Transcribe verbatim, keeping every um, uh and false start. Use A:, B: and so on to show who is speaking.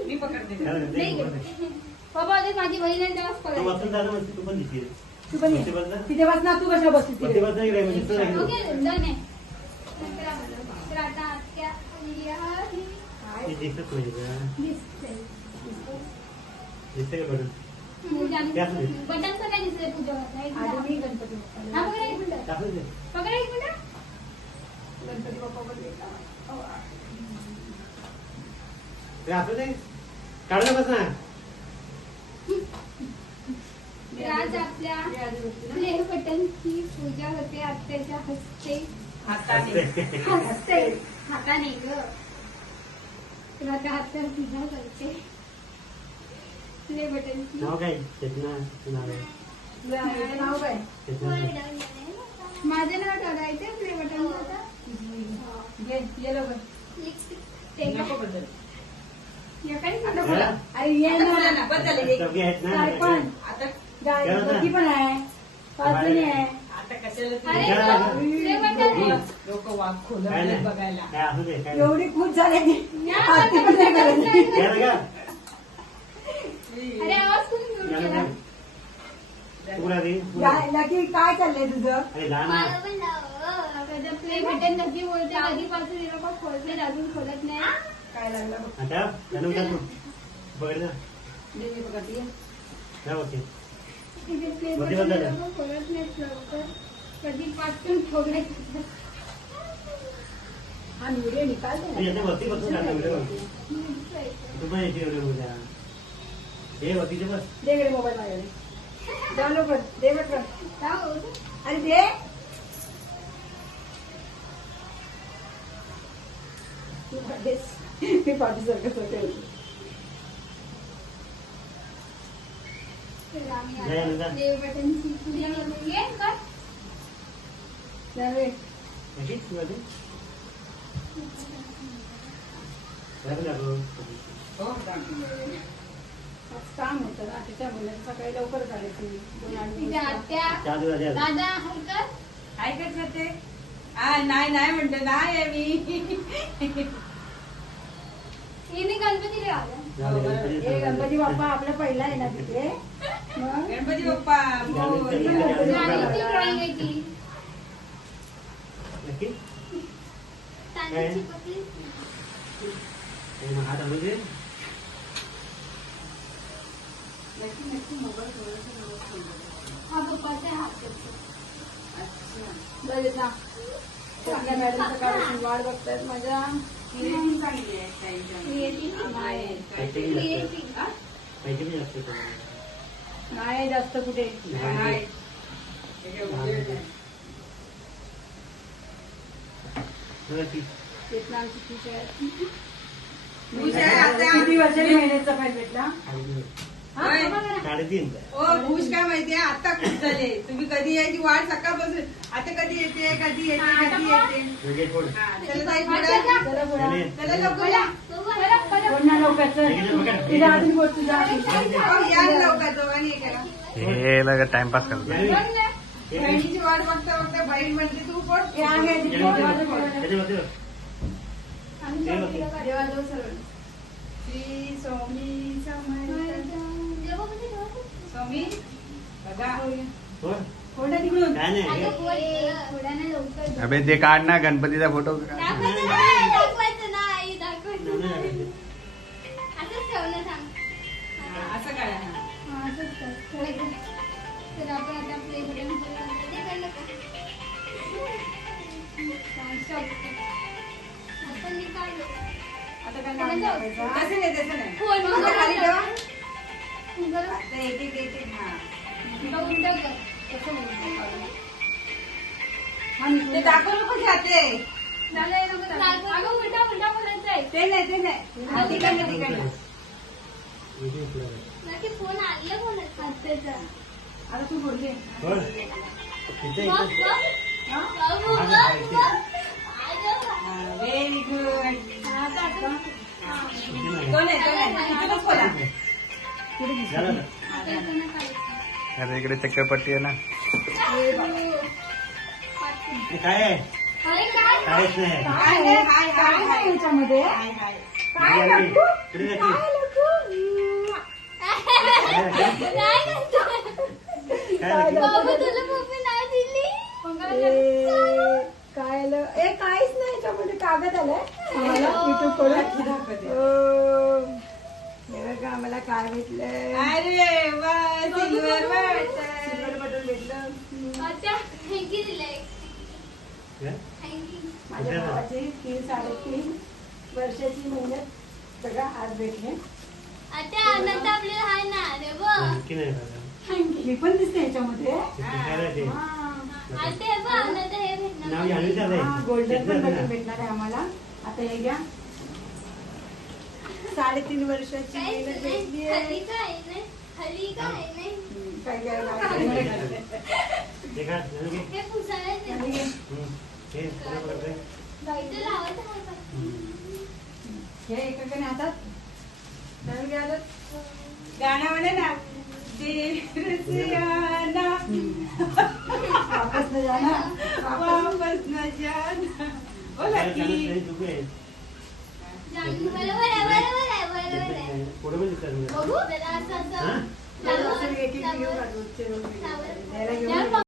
A: मी पकडते
B: बाबा ते माझी बहीण आहे डान्स
C: तू बसून जा ना, मग तू पण दिसशील.
A: तू पण
C: तिथे बस ना.
A: तिथे बस ना, तू कशा बसतीस
C: वरती बस ना इकडे, म्हणजे तू नाही.
B: ओके डन आहे. तर आता आत्या आलेली आहे.
C: ते दिसत नाही तुला.
B: दिसतंय.
C: दिसतंय का बटन?
B: बटनचं काय दिसतंय तुझ्या हातात?
A: आधी मी गणपती बाप्पाला-
B: हा पकडा एक मिनिट.
C: टाकून दे.
B: पकडा एक मिनिट.
A: गणपती बाप्पा बोलले.
C: ते असू दे. काढलं बस ना.
B: तर आज आपल्या प्ले बटनची पूजा होते आत्याच्या हस्ते.
A: हाताने
B: हस्ते हाताने ग. तर आता आत्या पूजा करते प्ले बटनची.
C: नाव काय? चेतना नाव आहे.
A: तुला नाव काय?
C: चेतना.
B: माझं नाव ठेवायचं प्ले बटनचं आता.
A: घे ये लवकर.
B: लिपस्टिक ते
A: नको बदल.
B: या काय
A: आता
C: हा?
A: बोला. अरे ये
D: आता बोला
A: ना.
D: ना, बस झाले.
C: सगळे आहेत ना.
A: काय पण
D: आता
A: गाय
C: घ्या ना.
A: दोघी पण आहे, पाच जणी आहे.
D: आता कशाला
B: अरे
C: विचारा ना.
B: प्ले बटन आहे.
D: लोक वाघ खोल
C: काय नाही.
D: बघायला.
C: काय असू दे, काय नाही.
A: एवढी खुश झाली की
B: या
A: आरती पण नाही करायची.
C: घ्या ना का?
B: अरे आवाज कोणी दूर
C: घ्या ना
B: केला?
C: का? तू कुठं आली?
A: काय- नक्की काय चाललंय तुझं?
C: अरे लहान आहे.
B: मला पण लाव. त्याचं प्ले बटन नक्की बोलते आधीपासून हे लोक खोलते अजून खोलत नाही.
A: काय लागलं बघ.
C: आता जाणून जा तू. बघ ना.
A: दे मी पकडते.
C: जा ओके.
B: तिथे प्ले
C: वरती
B: बटन
C: बदल.
B: लोक खोलत नाहीत लवकर. कधी पाठवून ठेवलायचं.
A: हा व्हिडिओ निकाल
C: तू येते वरती बसून काढला व्हिडिओ. तू पण येते व्हिडिओ उद्या. हे वरतीचे बस.
A: दे इकडे मोबाईल माझ्याकडे. जा लवकर दे बटन.
B: जाऊ.
A: अरे दे. तू पाठीस. मी पाठीसारखं होते.
B: तर आम्ही
C: जय
B: आता
C: अनुजा.
B: प्ले बटनची पूजा केली आहे का?
A: त्यावेळी
C: अशी तू आली? झालं ना गं?
D: हो, दाखव.
A: आज काम होतं ना त्याच्यामुळे सकाळी लवकर झाले तुम्ही दोन अडीच
B: तिच्या
A: वाजता.
B: आत्या
C: चहा देऊ आधी.
B: दादा हलकर
D: काय करत ते हा नाही नाही म्हणते नाही आहे मी.
B: हिने गणपतीला आला.
C: झालं, गणपती
A: हे
C: सांगा.
A: गणपती बाप्पा आपला पहिला आहे ना तिथे मग
D: गणपती बाप्पा
C: गणपती
D: हो,
C: गणपती
B: नानीची ड्रॉइंग आहे ती.
C: नक्की?
B: तानीची पती.
C: हे मग हात आणू दे.
D: नक्की नक्की मोबाईल थोडंसं व्यवस्थित बघा.
B: हा पप्पाचा हात आहे.
D: अच्छा.
A: बघित ना आपल्या मॅडमचं काढून वाट बघतायत माझ्या.
D: क्रिएटिव्ह चांगली आहे ताईंच्या.
B: Creative.
D: आहे.
C: काहीतरी
B: Creative.
D: हा?
C: पैसे पण जास्त आहेत.
A: नाही जास्त कुठे
D: नाही. हे घे, उजेड आहे.
C: बरं, ती.
A: येत ना आमची खुश आहे.
D: खुश आहे आता.
A: किती वर्षांनी महिन्याचा फाईल भेटला.
C: साडेतीन.
A: हा?
D: होय.
A: बघा ना.
C: साडेतीन.
D: ओ खुश काय माहितीये आता खुश झाले तुम्ही कधी यायची वाट सकाळपासून आता कधी येते कधी येते कधी येते.
C: लगेच फोड.
D: हा, चला ताई पुढे.
A: चला बोला.
C: चालेल.
D: चला लवकर या.
A: कोण ना लवकर चल. तिला अजून बोल तुझ्या
D: हो, या ना लवकर दोघांनी हे करा.
E: हे लगा टाइमपास करतो.
C: हे बघ.
D: बहिणीची वाट बघता बघता बहीण म्हणते तू पण
A: हे आहे
C: हे
A: तिथे.
C: बघ, हे बघ. त्याच्यावरती बघ.
D: देवाजवळ सर्व श्री स्वामी समर्थ स्वामी बघा
C: फोड.
A: कोणत्या तिकडून
C: काय नाही हे.
E: अबे ते काढ ना गणपतीचा फोटो.
B: दाखवायचं नाही दाखवायचं नाही दाखवायचं
C: नाही,
B: नाही.
C: नाही.
B: असंच ठेवलं सांग.
D: हा, असं करा हा.
B: हा, असंच कर. ठेवायचं. तर आपण आता प्ले बटन ते काढलं का? छान, शॉर्ट. आपण हे काढलं.
A: आता काय नाव टाकायचं?
D: तसं नाही तसं नाही
B: फोन
D: फक्त खाली ठेवा.
B: बरं.
D: आता एक एक एक एक हा
B: बघून टाक गं. कसं बोलतो.
A: हा, मी
D: ते
A: तुला-
D: दाखवू नको जाते
B: झालं हे नको दाखवू. अगं उलटा उलटा बोलायचं आहे.
D: ते नाही ते नाही हा, तिकडनं तिकडनं
C: इथे इकडे.
B: नक्की फोन आणलं कोणाचा आत्याचा.
A: आता तू बोलले
C: फोड. इथे,
B: बघ,
C: इथे.
B: बघ.
A: हा?
B: बघ, बघ, बघ, बघ.
D: व्हेरी गुड
B: हा, काका.
C: इथे नाही.
D: कोण आहे कोण आहे इथूनच बोला
C: झालं ना?
B: आता इथं नाही काढायचं.
E: अरे इकडे चक्करपट्टी आहे ना.
C: हे काय आहे?
B: अरे काय
C: काहीच नाही.
D: हाय हाय हाय
A: काय
D: हाय
A: आहे
D: हाय
A: याच्यामध्ये?
D: हाय हाय
A: काय
C: इकडे
A: लक्कू?
C: इकडे
A: काय लक्कू?
C: काय काय?
B: नाही करणार.
C: काय नक्की?
B: बाबा तुला मम्मी नाही दिली
A: ए, काय ल- ए काहीच नाही याच्यामध्ये कागद आलाय आम्हाला युट्यूब कडून ओ, हे बघा आम्हाला काय भेटलंय
D: अरे वा सिल्वर
A: सिल्वर बटन भेटलं
B: आता थँक्यू दिलंय
C: काय?
B: थँक्यू
A: माझ्या भावाची तीन साडेतीन वर्षाची मेहनत सगळं आज भेटले
B: आता आनंद आपल्याला हाय ना रे बघ
C: नक्की नाही झालं.
A: मी पण दिसते याच्यामध्ये
C: ते काय ते?
B: आता हे बघ आनंद हे
C: नाव
B: भेटणार
C: जाणून
A: हा, गोल्डन पण बटन
C: झालंय.
A: भेटणार आहे आम्हाला आता हे घ्या साडेतीन वर्षाची
B: काय
A: मेहनत भेटली
B: खाली काय नाही खाली काय नाही
A: काय काय काय
C: ते काय? जाणून घे.
B: हे पुसायला
A: आणि हे-
C: हम्म. हे कोणा करतंय?
B: बाईचं लावायचं आहे का?
C: हम्म.
A: हे एकाकडे हातात नवीन घ्यायला
D: गाणं म्हणे ना देर से आना
A: वापस न जाना वापस
D: वापस न जाना बोला
C: काय
D: की
C: जाणून नाही चुकू आहे.
B: जानू बरोबर आहे बरोबर आहे बरोबर आहे
C: पुढे पण दिसतात मला.
B: बघू जरा असं
C: हा?
B: असं
A: एक एक घेऊ का? रोजचे रोज
B: लावं.
A: द्यायला घेऊन